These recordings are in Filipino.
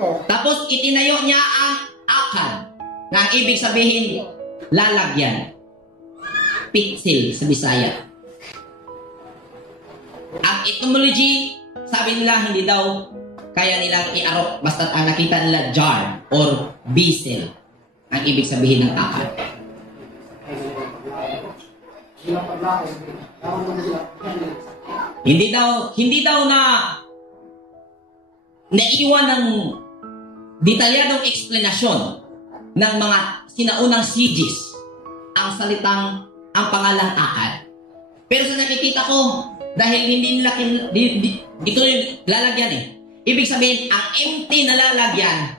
Tapos itinayo niya ang akad, na ang ibig sabihin, lalagyan. Pitsil sa Bisaya. Ang etymology, sabi nila, hindi daw kaya nilang i-arok basta ang nakita nila jar or bisel ang ibig sabihin ng akad. Hindi daw na naiwan ng detalyadong eksplanasyon ng mga sinaunang sieges ang salitang, ang pangalang akad. Pero sa nakikita ko, dahil hindi nila ito yung lalagyan eh. Ibig sabihin, ang empty na lalagyan,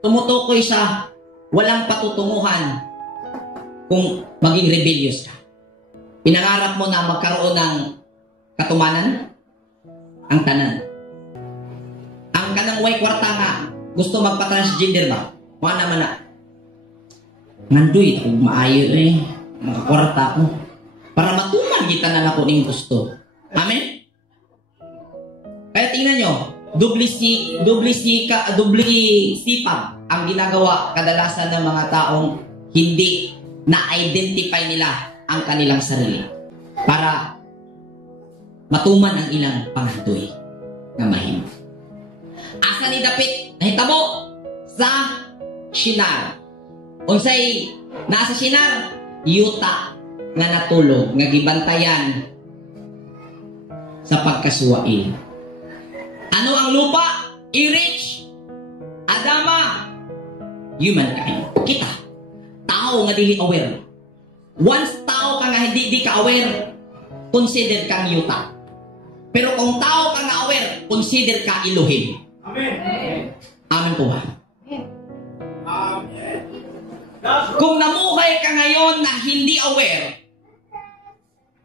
tumutukoy sa walang patutunguhan kung maging rebellious ka. Pinangarap mo na magkaroon ng katumanan, ang tanan. Ang kanang way kwarta nga, gusto magpa-transgender ba? Mga naman na. Nandoy, ako maayo eh. Makakwarta ko. Para matuman kita na ako ng gusto. Amen? Kaya tingnan nyo, dubli sipag ang ginagawa kadalasan ng mga taong hindi na-identify nila ang kanilang sarili para matuman ang ilang pangandoy na mahimo. Asa ni Dapit nahitabo sa Shinar. Unsay nasa Shinar, yuta nga natulog nga gibantayan sa pagkasuwain. Ano ang lupa? I-reach, Adama, humankind. Kita, tao nga dili aware. Once tao ka nga hindi ka aware, consider kang yuta. Pero kung tao ka nga aware, consider ka Elohim. Amen. Amen po ba? Amen. Kung namuhay ka ngayon na hindi aware,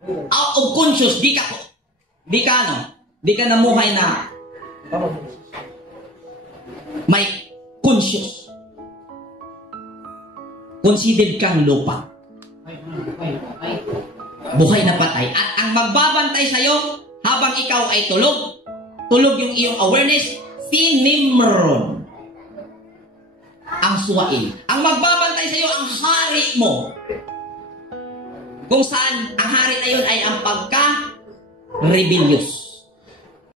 out of conscious, di ka namuhay na may conscious. Considered kang lupa. Buhay na patay. At ang magbabantay sa'yo habang ikaw ay tulog, tulog yung iyong awareness, si Nimrod. Ang suwain. Ang magbabantay sa'yo, ang hari mo. Kung saan ang hari na yun ay ang pagka-rebellious.